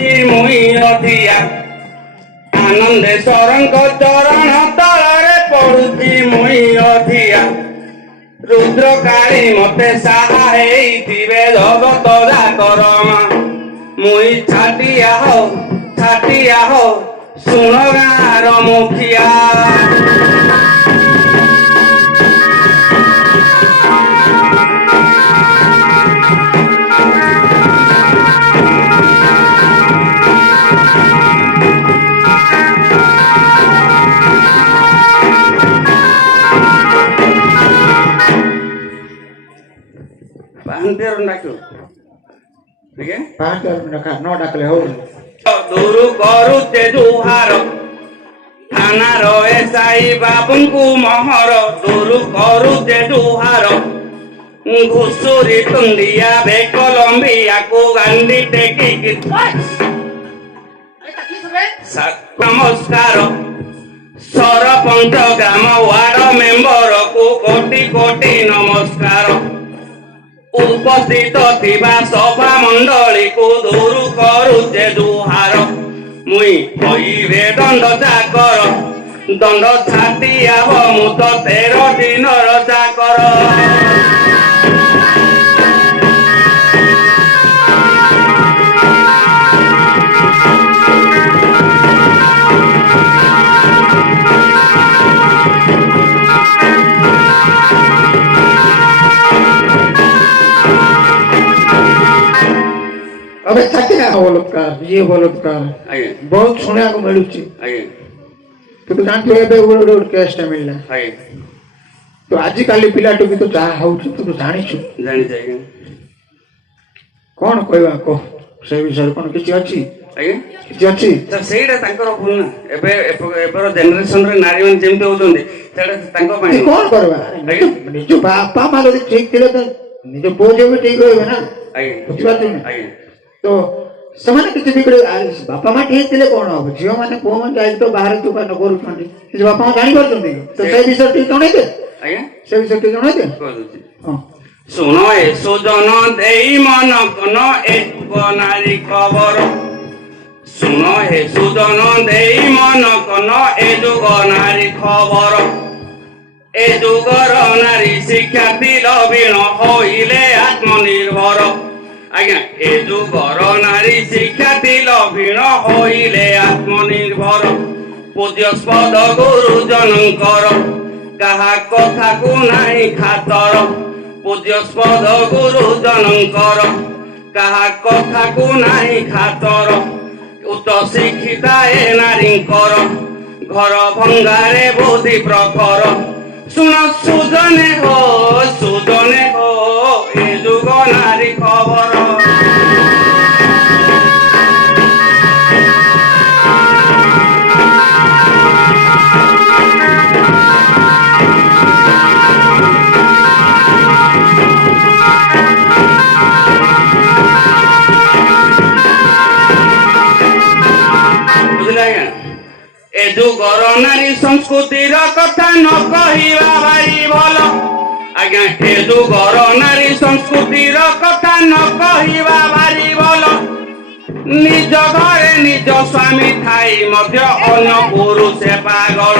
କରୁଛି ମୁଇଁ ଅଧିଆ ଆନନ୍ଦେଶ୍ୱରଙ୍କ ଚରଣ ତଳରେ ପଡୁଛି ମୁଇଁ ଅଧିଆ ରୁଦ୍ର କାଳୀ ମତେ ସାହା ହେଇଥିବେ ଜଗତ ଯାକର ମା ମୁଇଁ ଛାଟିଆ ହୋ ଶୁଣ ଗାଁର ମୁଖିଆ ଦୂରୁ କରୁଛେ ଜୁହାର ଥାନାର ଏସାଇ ବାବୁଙ୍କୁ ମହର ଦୂରୁ କରୁଛେ ଜୁହାର ଘୁଷୁରୀ ତୁଣ୍ଡିଆ ବେକ ଲମ୍ବିଆକୁ ଗାଣ୍ଡି ଟେକିକି ନମସ୍କାର ସରପଞ୍ଚ ଗ୍ରାମ ୱାର୍ଡ ମେମ୍ବରକୁ କୋଟି କୋଟି ନମସ୍କାର ଉପସ୍ଥିତ ଥିବା ସଭା ମଣ୍ଡଳୀକୁ ଦୂରୁ କରୁଛେ ଜୁହାର ମୁଇଁ କହିବେ ଦଣ୍ଡ ଚାକର ଦଣ୍ଡ ଛାଟି ଆବ ମୁଁ ତ 13 ଦିନର ଚାକର अबे बलात्कार ये बलात्कार बहुत सुना को मिलू तू जानते हो केसटा मिलला तो आजिकल पिलाटू भी तो चाह हो तू जानी कौन कहवा कह से विषय कौन किसी अच्छी किसी अच्छी ସେଇଟା ତାଙ୍କର ଭୁଲ ନା ଏବେ ଏବେର ଜେନେରେସନରେ ନାରୀ ମାନେ ଯେମିତି ହଉଛନ୍ତି ସେଇଟା ତାଙ୍କ ପାଇଁ କଣ କରିବା ନିଜ ବାପା ମା ଯଦି ଠିକ ଥିଲେ ତ ନିଜ ପୁଅ ଝିଅ ବି ଠିକ ରହିବେ ନା ବୁଝିପାରୁଛୁ ନା तो ସେମାନେ କିଛି ବିଗଡେ ବାପା ମା ଠିକ ଥିଲେ କଣ ହବ ଝିଅ ମାନେ ପୁଅ ମାନେ ଯାଇକି ତ ବାହାରେ ଦୋକାନ କରୁଛନ୍ତି ନିଜ ବାପା ମା ଜାଣିପାରୁଛନ୍ତି ତ ସେଇ ବିଷୟ ଟିକେ ଜଣେଇଦେ ସେ ବିଷୟ ଟିକେ ଜଣେଇଦେ ଶୁଣ ଏ ସୁଜନ ଦେଇ ମନ କନ ଏ ନାରୀ ଖବର ଶୁଣ ଏ ସୁଜନ ଦେଇ ମନ କନ ଏ ଯୁଗ ନାରୀ ଖବର ଏ ଯୁଗର ନାରୀ ଶିକ୍ଷା ଦିଲ ବିଣ ହୋଇଲେ ଆତ୍ମନିର୍ଭର ଆଜ୍ଞା ଏ ଯୁଗର ନାରୀ ଶିକ୍ଷା ଦିଲ ଭିଣ ହୋଇଲେ ଆତ୍ମନିର୍ଭର ପୂଜ୍ୟସ୍ପଦ ଗୁରୁଜନଙ୍କର କାହା କଥାକୁ ନାହିଁ ଖାତର ପୂଜ୍ୟସ୍ପଦ ଗୁରୁଜନଙ୍କର କାହା କଥାକୁ ନାହିଁ ଖାତର ଉଚ୍ଚ ଶିକ୍ଷିତା ଏ ନାରୀଙ୍କର ଘର ଭଙ୍ଗାରେ ବୁଦ୍ଧି ପ୍ରଖର ଶୁଣ ସୁଜନେ ହୋ ଏ ଯୁଗ ନାରୀ ଖବର ଏ ଯୁଗର ନାରୀ ସଂସ୍କୃତିର କଥା ନ କହିବା ଭାରି ଭଲ ଆଜ୍ଞା ଏ ଯୁଗର ନାରୀ ସଂସ୍କୃତିର କଥା ନ କହିବା ଭାରି ଭଲ ନିଜ ଘରେ ନିଜ ସ୍ୱାମୀ ଥାଇ ମଧ୍ୟ ଅନ୍ୟ ପୁରୁଷ ପାଗଳ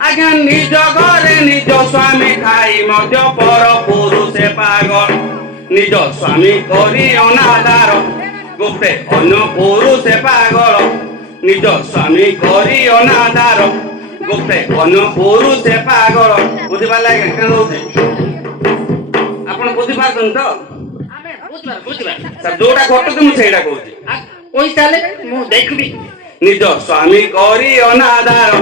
ଆଜ୍ଞା ନିଜ ଘରେ ନିଜ ସ୍ୱାମୀ ଥାଇ ମଧ୍ୟ ପର ପୁରୁଷ ପାଗଳ ନିଜ ସ୍ୱାମୀ କରି ଅନାଦାର ଗୋଟେ ଅନ୍ୟ ପୁରୁଷ ପାଗଳ ନିଜ ସ୍ୱାମୀ କରି ଅନାଦାର ଗୋଟେ ଅନ୍ୟ ପୁରୁଷ ପାଗଳ ବୁଝିପାରିଲେ ଆଜ୍ଞା କେন ହଉଛି ଆପଣ ବୁଝିପାରୁଛନ୍ତି ତ ଯୋଉଟା ଘଟୁଛି ମୁଁ ସେଇଟା କହୁଛି ମୁଁ ଦେଖିବି ନିଜ ସ୍ୱାମୀ କରି ଅନାଦାର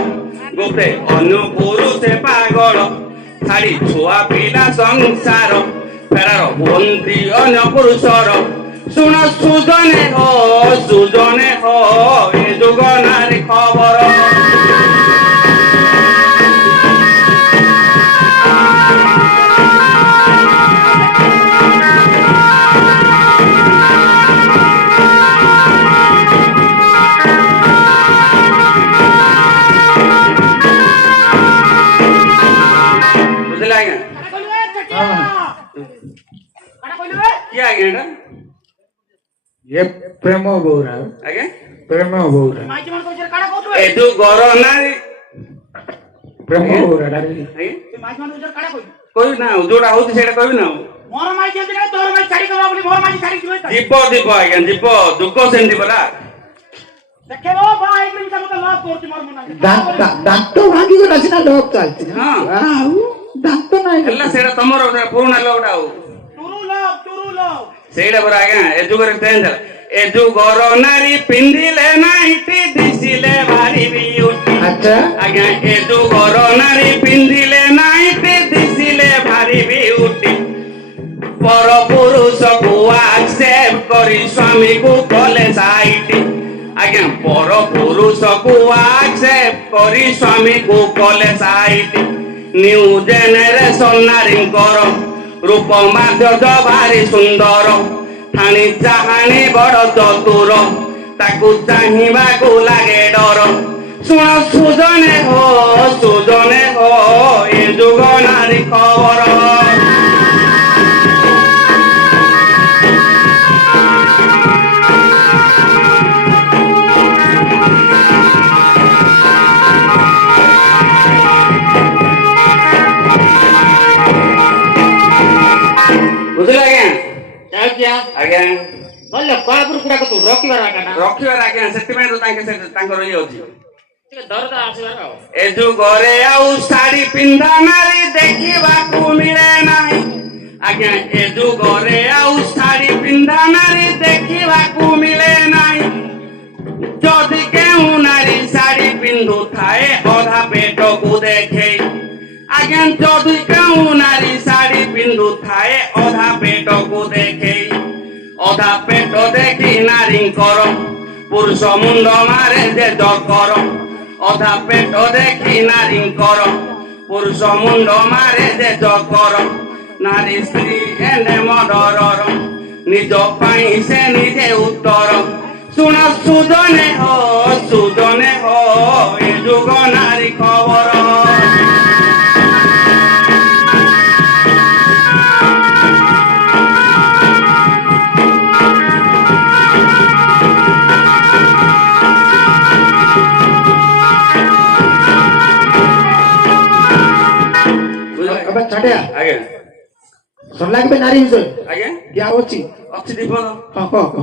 ଗୋଟେ ଅନ୍ୟ ପୁରୁଷ ପାଗଳ ଛାଡ଼ି ଛୁଆ ପିଲା ସଂସାର ଫେରାର ହୁଅନ୍ତି ଅନ୍ୟ ପୁରୁଷର ଶୁଣ ସୁଜନେ ହୋ ଏ ଯୁଗ ନାରୀ ଖବର ବୁଝିଲେ ଆଜ୍ଞା କିଏ ଆଜ୍ଞା ये ପ୍ରେମ ବଉରା ଆଜ୍ଞା ପ୍ରେମ ବଉରା ଏଠୁ ଗର ନାରୀ ପ୍ରେମ ବଉରା କହିବି ନା ଆଉ ଯୋଉଟା ହଉଛି ସେଇଟା କହିବି ନା ଆଉ ଯିବ ଯିବ ଆଜ୍ଞା ଯିବ ଦୁଃଖ ସେମିତି ପରା ଦାନ୍ତ ଭାଙ୍ଗିଗଲା ସିନା ଲୋକ ଚାଲିଛି ହଁ। ଆଉ ଦାନ୍ତ ନାହିଁ ହେଲା ସେଇଟା ତମର ପୁରୁଣା ଲୋକଟା ଆଉ ସେଇଟା ପରା ଆଜ୍ଞା ଏ ଯୁଗରେ ଚେଞ୍ଜ ହେଲା ଏ ଯୁଗର ନାରୀ ପିନ୍ଧିଲେ ନାଇଟି ଦିଶିଲେ ଭାରି ବିଉଟି ଆଚ୍ଛା ଆଜ୍ଞା ଏ ଯୁଗର ନାରୀ ପିନ୍ଧିଲେ ନାଇଟି ଦିଶିଲେ ଭାରି ବିଉଟି ପର ପୁରୁଷକୁ ଆକ୍ସେପ୍ଟ କରି ସ୍ୱାମୀକୁ କଲେ ସାଇଟି ଆଜ୍ଞା ପର ପୁରୁଷକୁ ଆକ୍ସେପ୍ଟ କରି ସ୍ୱାମୀକୁ କଲେ ସାଇଟି ନ୍ୟୁ ଜେନେରେସନ ନାରୀଙ୍କର ରୂପ ମାଧ୍ୟମ ଭାରି ସୁନ୍ଦର ଠାଣି ଚାହାଣି ବଡ ଚତୁର ତାକୁ ଚାହିଁବାକୁ ଲାଗେ ଡର ଶୁଣ ସୁଜନେ ହୋ ଏ ଯୁଗ ନାରୀ ଖବର ବୁଝିଲେ ଆଜ୍ଞା ଆଜ୍ଞା ରଖିବାର ଆଜ୍ଞା ସେଥିପାଇଁ ତ ତାଙ୍କର ଇଏ ଅଛି ଏ ଯୁଗରେ ଆଉ ଶାଢୀ ପିନ୍ଧା ନାରୀ ଦେଖିବାକୁ ମିଳେ ନାହିଁ ଆଜ୍ଞା ଏ ଯୁଗରେ ଆଉ ଶାଢୀ ପିନ୍ଧା ନାରୀ ଦେଖିବାକୁ ମିଳେ ନାହିଁ ଯଦି କେଉଁ ନାରୀ ଶାଢୀ ପିନ୍ଧୁଥାଏ ଅଧା ପେଟକୁ ଦେଖେଇ ଆଜ୍ଞା ଯଦି କେଉଁ ନାରୀ ଶାଢୀ ପିନ୍ଧୁଥାଏ ଅଧା ପେଟକୁ ଦେଖେଇ ଅଧା ପେଟ ଦେଖି ନାରୀଙ୍କର ପୁରୁଷ ମୁଣ୍ଡ ମାରେ ଯେ ଜକର ଅଧା ପେଟ ଦେଖି ନାରୀଙ୍କର ପୁରୁଷ ମୁଣ୍ଡ ମାରେ ଯେ ଜକର ନାରୀ ସ୍ତ୍ରୀ ଏନେ ମର୍ଡରର ନିଜ ପାଇଁ ସେ ନିଜେ ଉତ୍ତର ଶୁଣ ସୁଜନେ ହୋ ଏ ଯୁଗ ନାରୀ ଖବର ଛାଡ଼ିଆ ଆଜ୍ଞା ଭଲ ଲାଗିବେ ନାରୀ ବିଷୟ ଆଜ୍ଞା କିଆ ଅଛି ଅଛି ଦୀପ କହ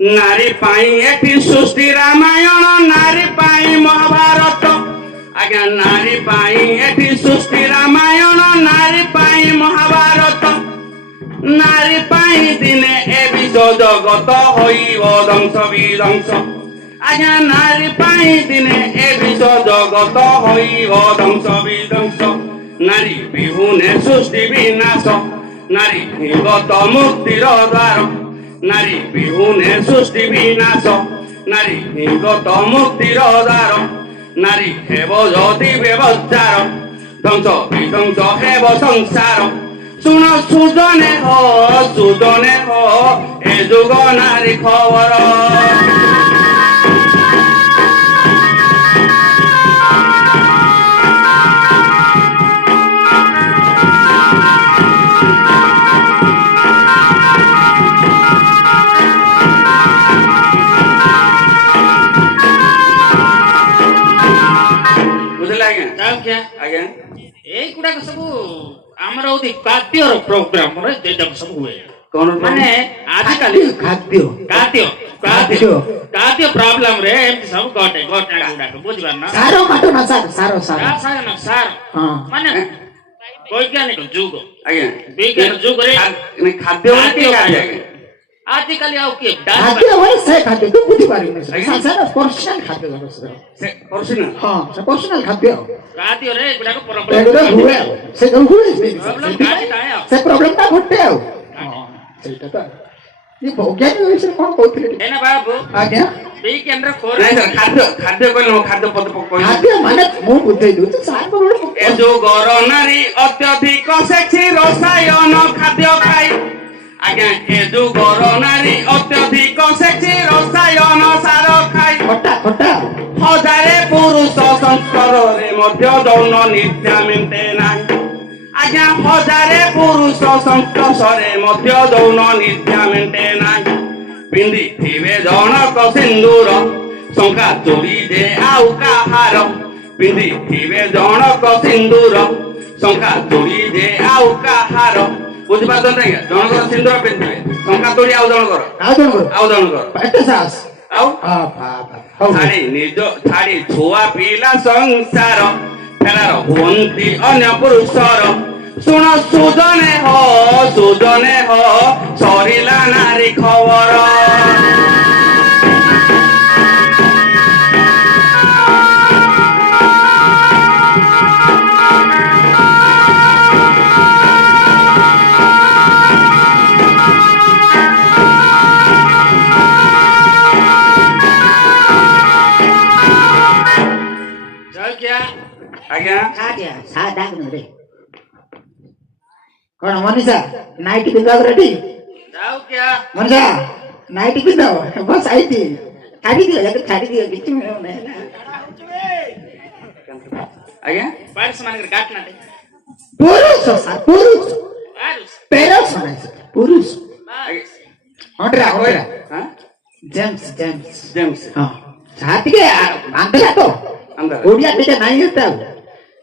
ନାରୀ ପାଇଁ ଏଠି ସୃଷ୍ଟି ରାମାୟଣ ନାରୀ ପାଇଁ ମହାଭାରତ ଆଜ୍ଞା ନାରୀ ପାଇଁ ଏଠି ସୃଷ୍ଟି ରାମାୟଣ ନାରୀ ପାଇଁ ମହାଭାରତ ନାରୀ ପାଇଁ ଦିନେ ଏ ବିଶ୍ୱ ଜଗତ ହୋଇବ ଧ୍ୱଂସ ବିଧ୍ୱଂସ ଆଜ୍ଞା ନାରୀ ପାଇଁ ଦିନେ ଏ ବିଶ୍ୱ ଜଗତ ହୋଇବ ଧ୍ୱଂସ ବିଧ୍ୱଂସ ନାରୀ ବିହୁନେ ସୃଷ୍ଟି ବିନାଶ ନାରୀ ଗତ ମୁକ୍ତିର ଦ୍ୱାର ନାରୀ ବିହୁନେ ସୃଷ୍ଟି ବିନାଶ ନାରୀ ଗତ ମୁକ୍ତିର ଦ୍ୱାର ନାରୀ ହେବ ଯଦି ବ୍ୟବଚାର ଧ୍ୱଂସ ବିଧ୍ୱଂସ ହେବ ସଂସାର ଶୁଣ ସୁଜନେ ହୋ ଏ ଯୁଗ ନାରୀ ଖବର ଆଜ୍ଞା ଏଇଗୁଡାକ ସବୁ ଆମର ହଉଛି ଖାଦ୍ୟର ପ୍ରୋଗ୍ରାମ ସବୁ ହୁଏ କଣ ମାନେ ଆଜିକାଲି ଖାଦ୍ୟ ପ୍ରୋବ୍ଲେମ ରେ ଏମିତି ସବୁ ଘଟେ ଘଟଣା ଗୁଡାକ ବୁଝିପାର ନା ସାର କାଟ ନା ସାର ମାନେ ବୈଜ୍ଞାନିକ ଯୁଗ ଆଜ୍ଞା ବିଜ୍ଞାନ ଯୁଗରେ ଖାଦ୍ୟ ଆଜିକାଲି ଆଉ କିଏ ଖାଦ୍ୟ ମାନେ ସେ ଖାଦ୍ୟ ତୁ ବୁଝିପାରିବୁନି ପର୍ସନାଲ ଖାଦ୍ୟ ପର୍ସନାଲ ଖାଦ୍ୟ ଖାଦ୍ୟରେ ଏଗୁଡାକ ହୁଏ ସେ ହୁଏ ସେ ପ୍ରୋବ୍ଲେମଟା ଘଟେ ଆଉ ସେଇଟା ତ ବୈଜ୍ଞାନିକ ବିଷୟରେ କଣ କହୁଥିଲେ ଏନା ବାବୁ ଆଜ୍ଞା ବିଜ୍ଞାନର ଖାଦ୍ୟ କହିଲେ ଖାଦ୍ୟ ମାନେ ମୁଁ ବୁଝେଇ ଦଉଛି ସାର୍ ଏ ଯୋଉ ଗର ନାରୀ ଅତ୍ୟଧିକ ସେକ୍ସି ରସାୟନ ଖାଦ୍ୟ ଖାଇ ଆଜ୍ଞା ଏ ଯୋଉ ଗର ନାରୀ ଅତ୍ୟଧିକ ସେକ୍ସି ରସାୟନ ସାର ଖାଇ ଖଟା ହଜାରେ ପୁରୁଷ ସଂସ୍ପର୍ଶରେ ମଧ୍ୟ ଯୌନ ନିତ୍ୟା ମେଣ୍ଟେ ନାହିଁ ଆଜ୍ଞା ହଜାରେ ପୁରୁଷ ସଂସ୍ପର୍ଶରେ ମଧ୍ୟ ଯୌନ ନିତ୍ୟା ମେଣ୍ଟେ ନାହିଁ ପିନ୍ଧିଥିବେ ଜଣକ ସିନ୍ଦୁର ଶଙ୍ଖା ଚୋରି ଯେ ଆଉ କାହାର ପିନ୍ଧିଥିବେ ଜଣକ ସିନ୍ଦୁର ଶଙ୍ଖା ଚୋରି ଯେ ଆଉ କାହାର ବୁଝିପାରୁଛନ୍ତି ଆଜ୍ଞା ଜଣଙ୍କର ସିନ୍ଦୁର ପିନ୍ଧିବେ ଶଙ୍ଖା ଚୋରି ଆଉ ଜଣଙ୍କର ଆଉ ଜଣଙ୍କର ଏତେ ସାହସ ଆଉ ହଉ ଛାଡ଼ି ନିଜ ଛାଡ଼ି ଛୁଆ ପିଲା ସଂସାର ଫେରାର ହୁଅନ୍ତି ଅନ୍ୟ ପୁରୁଷର ଶୁଣ ସୁଜନେ ହୋ ସରିଲା ନାରୀ ଖବର ଆଜ୍ଞା କଣ ମନୀଷା ନାଇଟି ପିନ୍ଧିବାକୁ ରେଡି ମନୀଷା ନାଇଟି ପିନ୍ଧ ବସ୍ ଆଇଟି ଛାଡ଼ିଦିଅ କିଛି ମିଳୁନାହିଁ ଆଜ୍ଞା ପୁରୁଷ ପେରସ ପୁରୁଷ ଅଣ୍ଡରା ଜେମ୍ସ ହଁ ଟିକେ ଆନ୍ଧ୍ରା ତ ଓଡ଼ିଆ ଟିକେ ନାହିଁ ଏତେ ଆଉ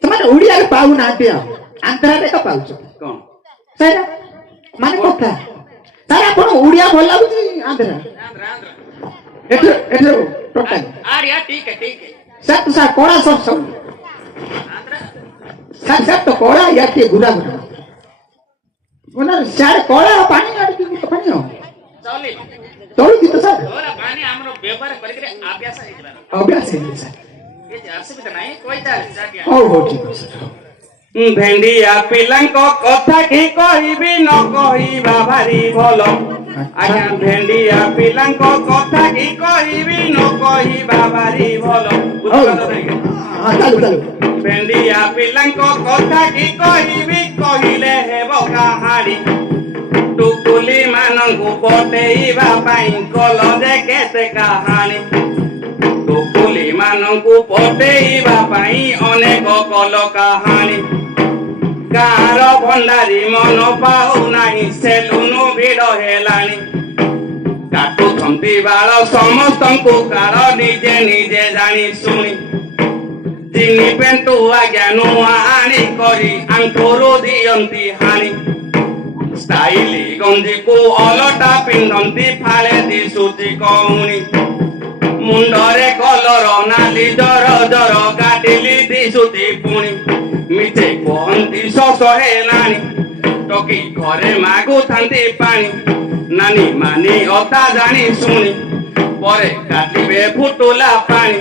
ସେମାନେ ଓଡ଼ିଆରେ ପାଉନାହାନ୍ତି ଆଉ ଆନ୍ଧ୍ରାରେ ତ ପାଉଛ କଣ ସାର୍ ମାନେ କଥା ସାର୍ ଆପଣ ଓଡ଼ିଆ ଭଲ ଲାଗୁଛି ଆନ୍ଧ୍ରା ଏଠୁ ଟୋଟାଲ ସାର୍ କଳା ସବୁ ସାର୍ ତ କଳା ୟା ଟିକେ ଗୁରା ମାନେ ସାର୍ କଳା ପାଣି ପାଣି ଚଳୁଛି ତ ସାର୍ ଅଭ୍ୟାସ ହେଇଯିବ ସାର୍ ହଉ ଠିକ ଅଛି ସାର୍ ଭେଣ୍ଡିଆ ପିଲାଙ୍କ କଥା କି କହିବି ନ କହିବା ଭାରି ଭଲ ଆଜ୍ଞା ଭେଣ୍ଡିଆ ପିଲାଙ୍କ କଥା କି କହିବି ନ କହିବା ଭାରି ଭଲ ଭେଣ୍ଡିଆ ପିଲାଙ୍କ କଥା କି କହିବି କହିଲେ ହେବ କାହାଣୀ ଟୁକୁଲି ମାନଙ୍କୁ ପଟେଇବା ପାଇଁ କଲ ଯେ କେତେ କାହାଣୀ ଟୁକୁଲି ମାନଙ୍କୁ ପଟେଇବା ପାଇଁ ଅନେକ କଲ କାହାଣୀ ଗାଁର ଭଣ୍ଡାରୀ ମନ ପାଉନାହିଁ ସେଲୁନ ଭିଡ଼ ହେଲାଣି କାଟୁଛନ୍ତି ବାଳ ସମସ୍ତଙ୍କୁ କାଳ ନିଜେ ନିଜେ ଜାଣି ଶୁଣି ଚିନି ପେଣ୍ଟୁ ଆଜ୍ଞା ନୂଆ ଆଣି କରି ଆଣ୍ଠୁରୁ ଦିଅନ୍ତି ହାଣି ଷ୍ଟାଇଲି ଗଞ୍ଜିକୁ ଅଲଟା ପିନ୍ଧନ୍ତି ଫାଳେ ଦିଶୁଛି କଉଣି ମୁଣ୍ଡରେ କଲର ନାଲି ଜର ଗାଡ଼ିଲି ଦିଶୁଛି ପୁଣି ମିଛେ କୁହନ୍ତି ଶୋଷ ହେଲାଣି ଟକି ଘରେ ମାଗୁଥାନ୍ତି ପାଣି ନାନୀ ମାନି ଅତା ଜାଣି ଶୁଣି ପରେ କାଟିବେ ଫୁଟୁଲା ପାଣି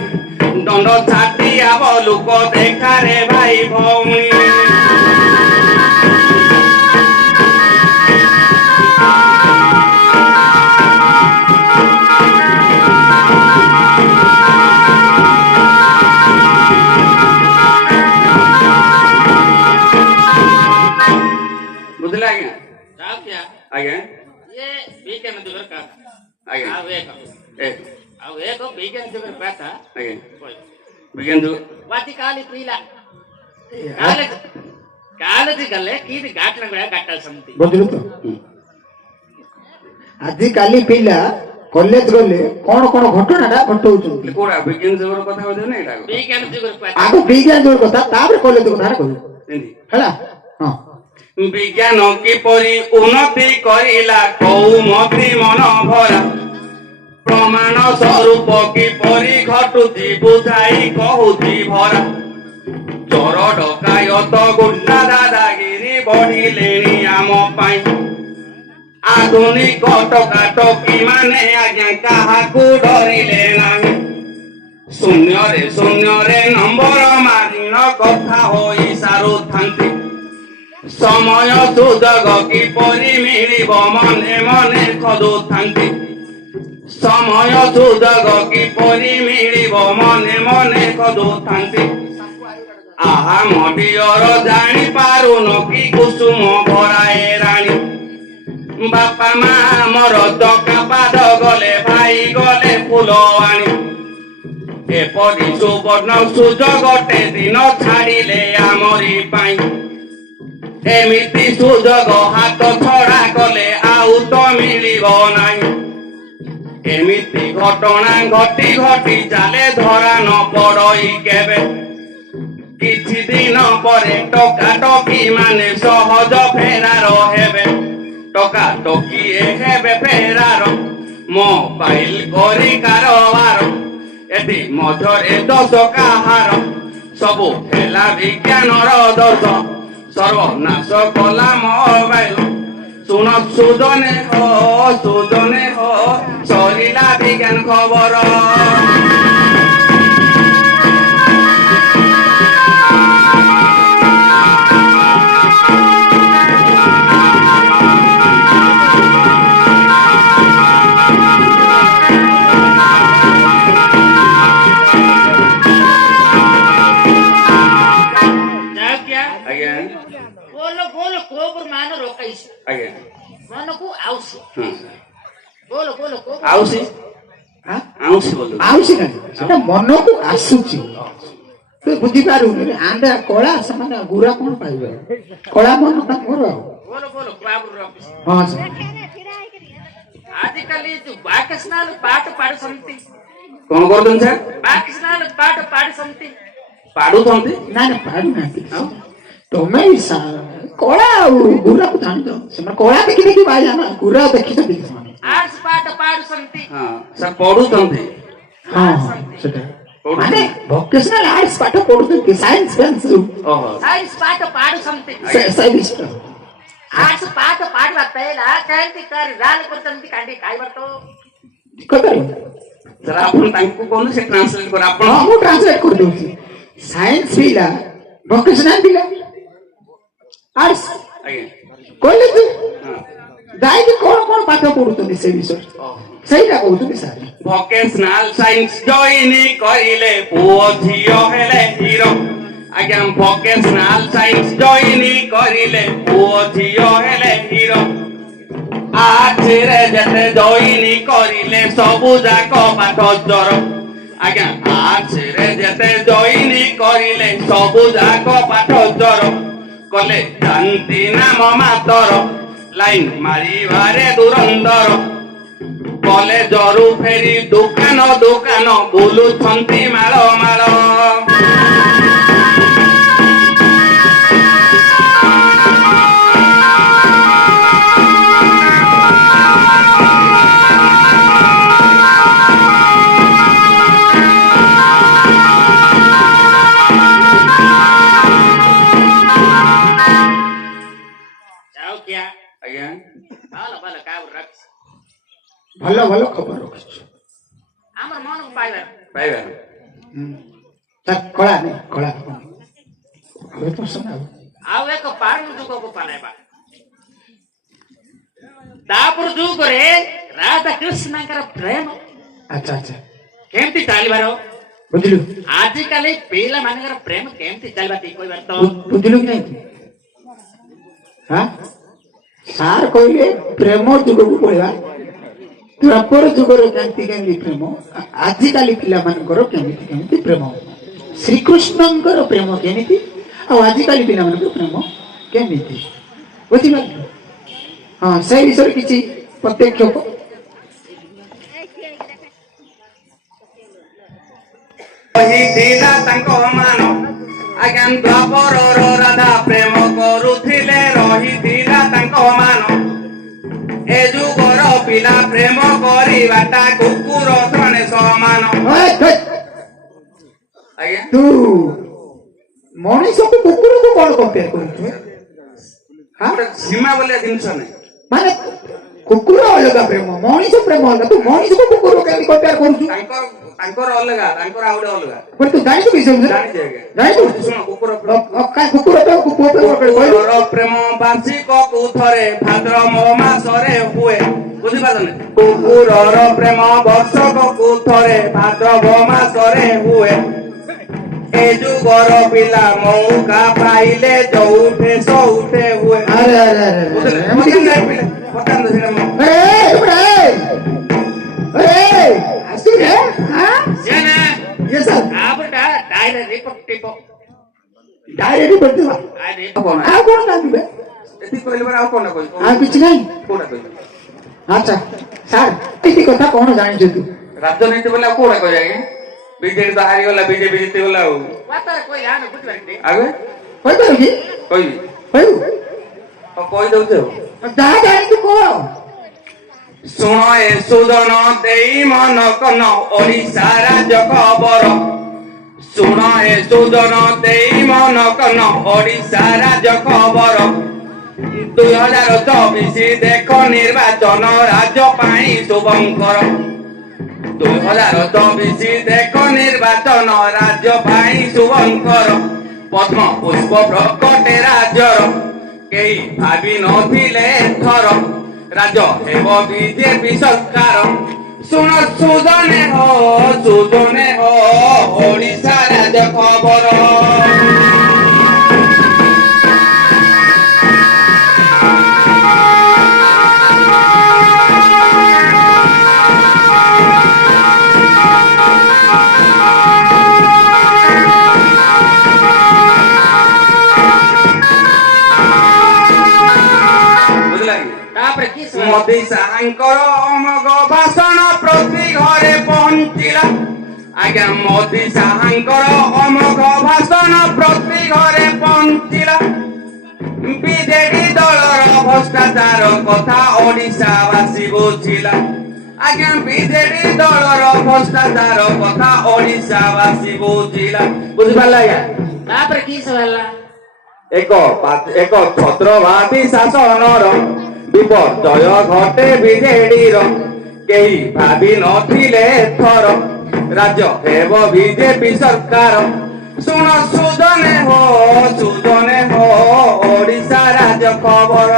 ଦଣ୍ଡ ଛାତି ଆବ ଲୋକ ଦେଖାରେ ଭାଇ ଭଉଣୀ बुझला आज्ञा ये बीकेन दुगर का आज्ञा अब एक बीकेन दुगर बैठा आज्ञा बीकेन दुगर वाती काली पीला काले गले की गाटन गया गाटल समती बुझलु तो आदि काली पीला कॉलेज गले कोन कोन घटनाटा घटौछन कोडा बीकेन दुगर कथा होदे ना एटा बीकेन दुगर कथा आगो बीकेन दुगर कथा तापर कॉलेज कथा कहू एंदी हला हां विज्ञान किपरि उन्नति करिला कौमति मन भरा प्रमाण स्वरूप किपरि घटुची बुझाई कहुची भरा चोर डकायत गुंडा दादागिरी बढ़िलेनी आम पाई आधुनिक टका टकी माने आज्ञा काहाकू डरिले नाही शून्य रे नंबर मारिन कथा होई सारुथांती समय सुजोग किपरि मिलिब मने मने खोजुथांती समय सुजोग किपरि मिलिब मने मने खोजुथांती आहा मडियर जानी पारुन कि कुसुम भराए रानी बापा मा मोर डका पाद गले भाई गले फूल आनी एपरि सुवर्ण सुजोगटे दिन छाड़िले आमरी पाई एमिति सुजोग हाथ छड़ा कले आउ तो मिलिब नाही ଏମିତି ଘଟଣା ଘଟି ଘଟି ଚାଲେ ଧରା ନ ପଡ଼ଇ କେବେ କିଛି ଦିନ ପରେ ଟକା ଟକି ମାନେ ସହଜ ଫେରାର ହେବେ ଟକା ଟକି ହେବେ ଫେରାର ମୋବାଇଲ କରି କାରବାର ଏଠି ମଧ୍ୟରେ ଦୋଷ କାହାର ସବୁ ହେଲା ବିଜ୍ଞାନର ଦୋଷ ସର୍ବନାଶ କଲା ମୋବାଇଲ ଶୁଣ ସୁଜନେ ହୋ ସରିଲା ବିଜ୍ଞାନ ଖବର ଯାଉ କିଆ ଆଜ୍ଞା ବୋଲ ବୋଲ କୋବର ମାନ ରୋକାଇଛି ଆଜ୍ଞା ମନକୁ ଆଉସି ହଁ ବୋଲ ବୋଲ କୋ ଆଉସି ହଁ? ଆଉସି ବୋଲୁ ଆଉସି ନାହିଁ ସେଟା ମନକୁ ଆସୁଛି ତୁ ବୁଝିପାରୁନି ଆଣ୍ଡା କଳା ସେମାନେ ଗୁରା କଣ ପାଇବେ କଳା ମନ ତାଙ୍କର ଆଉ ବୋଲ ବୋଲ ବାବୁର ରଖିଛି ହଁ ସାର୍ ଆଜିକାଲି ଯୋଉ ବାକେଶନାଲ ପାଠ ପାଡୁଛନ୍ତି କଣ କରୁଛନ୍ତି ସାର୍ ବାକେଶନାଲ ପାଠ ପାଡୁଛନ୍ତି ପାଡୁଛନ୍ତି ନା ନା ପାରୁନାହାନ୍ତି ତମେ କଳା ଆଉ ଗୁରାକୁ ଜାଣିଛ ସେମାନେ କଳା ଦେଖି ଦେଖି ବାଇଆ ନା ଗୁରା ଦେଖିଛନ୍ତି କି ସେମାନେ ଆର୍ଟ୍ସ ପାଠ ପାଡୁଛନ୍ତି ହଁ ସାର୍ ପଢୁଛନ୍ତି ହଁ ସେଟା ମାନେ ଭୋକେଶନାଲ ଆର୍ଟ୍ସ ପାଠ ପଢୁଛନ୍ତି ସାଇନ୍ସ ଫେନ୍ସ ଓହୋ ସାଇନ୍ସ ପାଠ ପାଡୁଛନ୍ତି ସେ ବିଷୟ ଆର୍ଟ୍ସ ପାଠ ପାଡିବା ପେଲା କେମିତି କରି ରାଲ କରୁଛନ୍ତି କାଣ୍ଡି ଖାଇବାର ତ କହିପାରିବ ସାର୍ ଆପଣ ତାଙ୍କୁ କୁହନ୍ତୁ ସେ ଟ୍ରାନ୍ସଲେଟ କର ଆପଣ ହଁ ମୁଁ ଟ୍ରାନ୍ସଲେଟ କରିଦଉଛି ସାଇନ୍ସ ପିଲା ଭୋକେଶନାଲ ପିଲା ଆର୍ଟ୍ସ ଆଜ୍ଞା କହିଲେ ତୁ ହଁ ଯାଇକି କଣ କଣ ପାଠ ପଢୁଛନ୍ତି ସେ ବିଷୟରେ ସେଇଟା କହୁଛନ୍ତି ସାର୍ ଭୋକେଶନାଲ ସାଇନ୍ସ ଜଏନ୍ କରିଲେ ପୁଅ ଝିଅ ହେଲେ ହିରୋ ଆଜ୍ଞା ଭୋକେଶନାଲ ସାଇନ୍ସ ଜଏନ୍ କରିଲେ ପୁଅ ଝିଅ ହେଲେ ହିରୋ ଆର୍ଟ୍ସରେ ଯେତେ ଜଏନ୍ କରିଲେ ସବୁ ଯାକ ପାଠ ଜର ଆଜ୍ଞା ଆର୍ଟ୍ସରେ ଯେତେ ଜଏନ୍ କରିଲେ ସବୁ ଯାକ ପାଠ ଜର କଲେ ଜାନ୍ତି ନାମ ମାତର ଲାଇନ ମାରିବାରେ ଦୁରନ୍ତର କଲେଜରୁ ଫେରି ଦୋକାନ ଦୋକାନ ବୁଲୁଛନ୍ତି ମାଳ ମାଳ ଯାଉ କିଆ ଆଜ୍ଞା ଭଲ ଭଲ କାବୁର ରଖିଛି ଭଲ ଭଲ ଖବର ରଖୁଛୁ ଆମର ମନକୁ ପାଇବାର ପାଇବା କଳା ନାଇଁ କଳା હવે તો શોનાવ ଆଉ ଏକ ପାରଣ ଯୁଗକୁ ପାଲାଇବା ତାପର ଯୁଗରେ ରାଧା କୃଷ୍ଣଙ୍କର ପ୍ରେମ ଆଚ୍ଛା ଆଚ୍ଛା କେମିତି ଚାଲିବାର ବୁଝିଲୁ ଆଜିକାଲି ପିଲାମାନଙ୍କର ପ୍ରେମ କେମିତି ଚାଲିବା ଟିକେ କହିବାର ତ ବୁଝିଲୁ କି ନାଇଁ ହଁ ସାର୍ କହିଲେ ପ୍ରେମ ଯୁଗକୁ ପଳେଇବା ଦ୍ୱାପର ଯୁଗରେ କେମିତି କେମିତି ପ୍ରେମ ଆଜିକାଲି ପିଲାମାନଙ୍କର କେମିତି କେମିତି ପ୍ରେମ ଶ୍ରୀକୃଷ୍ଣଙ୍କର ପ୍ରେମ କେମିତି ଆଉ ଆଜିକାଲି ପିଲାମାନଙ୍କର ପ୍ରେମ କେମିତି ବୁଝିପାରିଲ ହଁ ସେଇ ବିଷୟରେ କିଛି ପ୍ରତ୍ୟକ୍ଷ କହିଥିଲା ତାଙ୍କ ମାନ ଆଜ୍ଞା ଦ୍ୱାପରର ରାଧା ପ୍ରେମ କରୁଥିଲେ ରହିଥିଲା ତାଙ୍କ ମାନ ଏ ଯୁଗର ପିଲା ପ୍ରେମ କରିବାଟା କୁକୁର ଜଣେ ସମାନ ଆଜ୍ଞା ତୁ ମଣିଷକୁ କୁକୁରକୁ କଣ କମ୍ପେୟାର କରୁଛୁ ଗୋଟେ ସୀମା ବୋଲିଆ ଜିନିଷ ନାହିଁ ମାନେ କୁକୁର ଅଲଗା ପ୍ରେମ ମଣିଷ ପ୍ରେମ ଅଲଗା ତୁ ମଣିଷକୁ କୁକୁର କେମିତି କମ୍ପେୟାର କରୁଛୁ ତାଙ୍କର ଅଲଗା ତାଙ୍କର ଆଉ ଗୋଟେ ଅଲଗା ତୁ ଜାଣିଛୁ କି ଜାଣିଛି ଆଜ୍ଞା ଜାଣିଛୁ ଶୁଣ କୁକୁର କୁକୁର ପ୍ରେମ ବାର୍ଷିକକୁ ଥରେ ଭାଦ୍ରବ ମାସରେ ହୁଏ ବୁଝିପାରୁଛନ୍ତି କୁକୁରର ପ୍ରେମ ବର୍ଷକକୁ ଥରେ ଭାଦ୍ରବ ମାସରେ ହୁଏ ଏ ଯୁଗର ପିଲା ମଉକା ପାଇଲେ ଯୋଉଠେ ସଉଠେ ହୁଏ ଆରେ ଆରେ ଆରେ ଡାଇରେକ୍ଟ କରିଦେବା ଆଉ କଣ କାନ୍ଦିବେ ଏତିକି କହିଲେ ଆଉ କଣ କହିବି ଆଉ କିଛି ନାହିଁ କୋଉଟା କହିବି ଆଚ୍ଛା ସାର୍ ଏଠି କଥା କଣ ଜାଣିଛନ୍ତି? ରାଜନୀତି ବୋଲେ ଆଉ କୋଉଟା କହିବା ଆଜ୍ଞା? ବିଜେଡି ତ ହାରିଗଲା, ବିଜେପି ଜିତିଗଲା ଆଉ ଆଗ କହିପାରିବୁ କି? କହିବି କହିବୁ କହିଦଉଛି ଆଉ। ଯାହା ଜାଣିଛୁ କୁହ। ଶୁଣ ଏ ସୁଦନ ଦେଇ ମନ କନ ଓଡ଼ିଶା ରାଜ ଖବର। ଶୁଣ ଏ ସୁଦନ ଦେଇ ମନ କନ ଓଡ଼ିଶା ରାଜ ଖବର। 2024 ଦେଖ ନିର୍ବାଚନ ରାଜ ପାଇଁ ଶୁଭଙ୍କର। 2024 ଦେଖ ନିର୍ବାଚନ ରାଜ୍ୟ ପାଇଁ ଶୁଭଙ୍କର। ପଦ୍ମ ପୁଷ୍ପ ପ୍ରକଟେ ରାଜ୍ୟର କେହି ଭାବି ନଥିଲେ ଏଥର ରାଜ ହେବ ବିଜେପି ସରକାର। ଶୁଣ ସୁଜନେ ହୋ ଓଡ଼ିଶା ରାଜ ଖବର। ତାପରେ କି ମୋଦି ସାହାଙ୍କର ଅମୋଘ ଭାଷଣ ପ୍ରତି ଘରେ ପହଞ୍ଚିଲା। ଆଜ୍ଞା ମୋଦି ସାହାଙ୍କର ଅମୋଘ ଭାଷଣ ପ୍ରତି ଘରେ ପହଞ୍ଚିଲା। ବିଜେଡି ଦଳର ଭ୍ରଷ୍ଟାଚାର କଥା ଓଡ଼ିଶାବାସୀ ବୁଝିଲା। ଆଜ୍ଞା ବିଜେଡି ଦଳର ଭ୍ରଷ୍ଟାଚାର କଥା ଓଡ଼ିଶାବାସୀ ବୁଝିଲା। ବୁଝିପାରିଲା ଆଜ୍ଞା? ତାପରେ କି ହେଲା? ଏକ ଛତ୍ରବାଦୀ ଶାସନର ବିପର୍ଯ୍ୟୟ ଘଟେ ବିଜେଡିର କେହି ଭାବି ନଥିଲେ ଏଥର ରାଜ୍ୟ ହେବ ବିଜେପି ସରକାର। ଶୁଣ ସୁଜନେ ହୋ ଓଡ଼ିଶା ରାଜ ଖବର।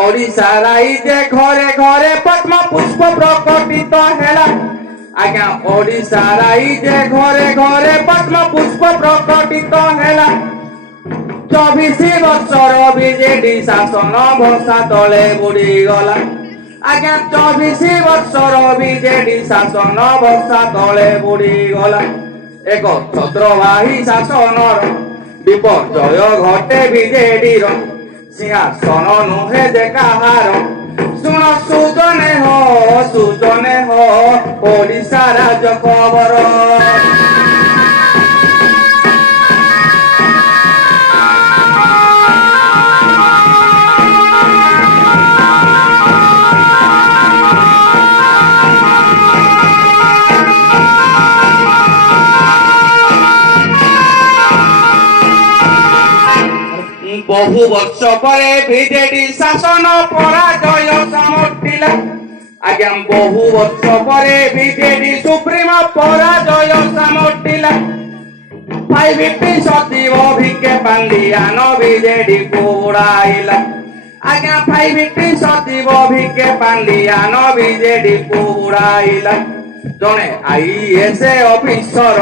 ଓଡ଼ିଶା ରାଇଜେ ଘରେ ଘରେ ପଦ୍ମ ପୁଷ୍ପ ପ୍ରକଟିତ ହେଲା। ଆଜ୍ଞା ଓଡ଼ିଶା ରାଇଜେ ଘରେ ଘରେ ପଦ୍ମ ପୁଷ୍ପ ପ୍ରକଟିତ ହେଲା। 24 ବର୍ଷର ବିଜେଡି ଶାସନ ଭସା ତଳେ ବୁଡ଼ିଗଲା। ଆଜ୍ଞା 24 ବର୍ଷର ବିଜେଡି ଶାସନ ଭସା ତଳେ ବୁଡ଼ିଗଲା। ଏକ ଛତ୍ରବାହୀ ଶାସନର ବିପର୍ଯ୍ୟୟ ଘଟେ ବିଜେଡିର ସିଂହାସନ ନୁହେଁ ଯେ କାହାର। ଶୁଣ ସୁଜନେ ହୋ ଓଡ଼ିଶା ରାଜ ଖବର। বহু ବର୍ଷ ପରେ ବିଜେଡି ଶାସନ ପରାଜୟ ସାମଟିଲା। ଆଜ୍ଞା ବହୁ ବର୍ଷ ପରେ ବିଜେଡି ସୁପ୍ରିମ ପରାଜୟ ସାମଟିଲା। 550 ସଚିବ ଭିକେ ପାଣ୍ଡିଆନ ବିଜେଡିକୁ ଉଡ଼ାଇଲା। ଆଜ୍ଞା 550 ସଚିବ ଭିକେ ପାଣ୍ଡିଆନ ବିଜେଡିକୁ ଉଡ଼ାଇଲା। ଜଣେ IAS ଅଫିସର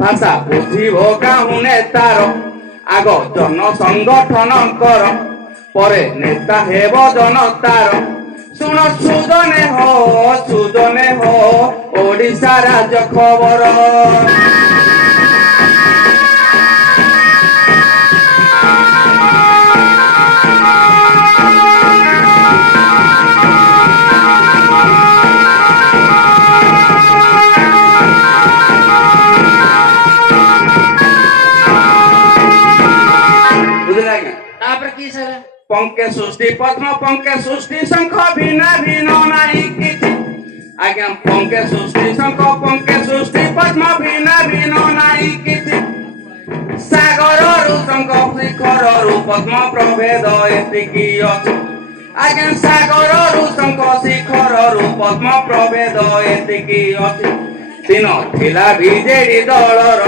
ଭାଷା ବୁଝିବ କାହୁଁ ନେତାର। ଆଗ ଜନ ସଂଗଠନ କର ପରେ ନେତା ହେବ ଜନତାର। ଶୁଣ ସୁଜନେ ହୋ ଓଡ଼ିଶା ରାଜ ଖବର। ତାପରେ କି ହେଲା? ପଙ୍କେ ସୃଷ୍ଟି ପଦ୍ମ ପଙ୍କେ ସୃଷ୍ଟି ଶଙ୍ଖ ଭିନ୍ନ ଭିନ୍ନ ନାହିଁ କିଛି। ଆଜ୍ଞା ପଙ୍କେ ସୃଷ୍ଟି ଶଙ୍ଖ ପଙ୍କେ ସୃଷ୍ଟି ପଦ୍ମ ଭିନ୍ନ ଭିନ୍ନ ନାହିଁ କିଛି। ସାଗରରୁ ଶଙ୍ଖ ଶିଖରରୁ ପଦ୍ମ ପ୍ରଭେଦ ଏତିକି ଅଛି। ଆଜ୍ଞା ସାଗରରୁ ଶଙ୍ଖ ଶିଖରରୁ ପଦ୍ମ ପ୍ରଭେଦ ଏତିକି ଅଛି। ଦିନ ଥିଲା ବିଜେଡି ଦଳର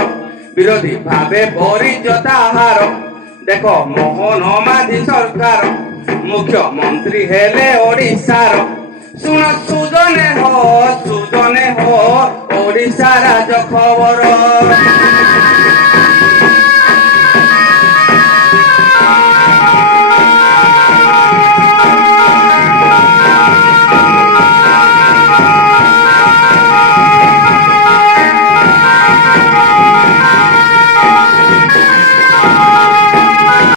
ବିରୋଧୀ ଭାବେ ପରିଚୟ ତାହାର। ଦେଖ ମୋହନ ମାଝୀ ସରକାର ମୁଖ୍ୟମନ୍ତ୍ରୀ ହେଲେ ଓଡ଼ିଶାର। ଶୁଣ ସୁଜନେ ହୋ ଓଡ଼ିଶା ରାଜ ଖବର।